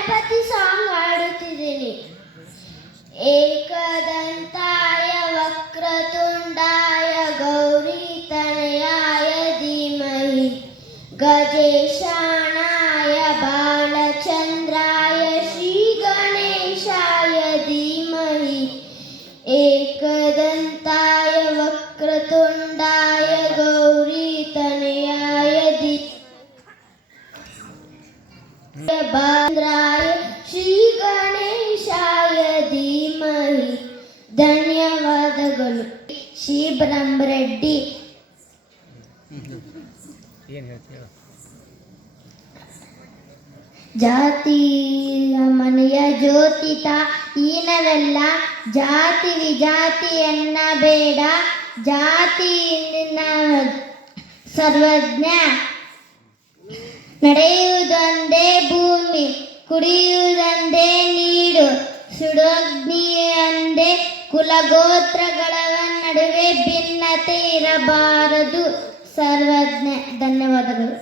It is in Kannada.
ಗಣಪತಿ ಸಾಂಗ್ ಹಾಡುತ್ತಿದ್ದೀನಿ ಏಕದಂತಾಯ ವಕ್ರತುಂಡಾಯ ಗೌರಿ ತನಯಾಯ ಧೀಮಹಿ ಗಜೇಶಾನಾಯ ಬಾಲಚಂದ್ರಾಯ ಶ್ರೀ ಗಣೇಶಾಯ ಧೀಮಹಿ ಏಕದಂತಾಯ ವಕ್ರತುಂಡಾಯ ಬಾಂದ್ರಾಯ ಶ್ರೀ ಗಣೇಶಾಯ ಧೀಮಹಿ. ಧನ್ಯವಾದಗಳು. ಶ್ರೀ ಬ್ರಹ್ಮರೆಡ್ಡಿ. ಏನು ಹೇಳ್ತೀಯ? ಜಾತಿ ಮನೆಯ ಜ್ಯೋತಿತ ಈನವೆಲ್ಲ ಜಾತಿ ವಿಜಾತಿಯನ್ನ ಬೇಡ. ಜಾತಿ ಸರ್ವಜ್ಞ ನಡೆಯುವುದೊಂದೇ ಕುಡಿಯುವುದೊಂದೇ ನೀಡು ಸುಡಗ್ನಿಯಂದೇ ಕುಲಗೋತ್ರಗಳವ ನಡುವೆ ಭಿನ್ನತೆ ಇರಬಾರದು. ಸರ್ವಜ್ಞ. ಧನ್ಯವಾದಗಳು.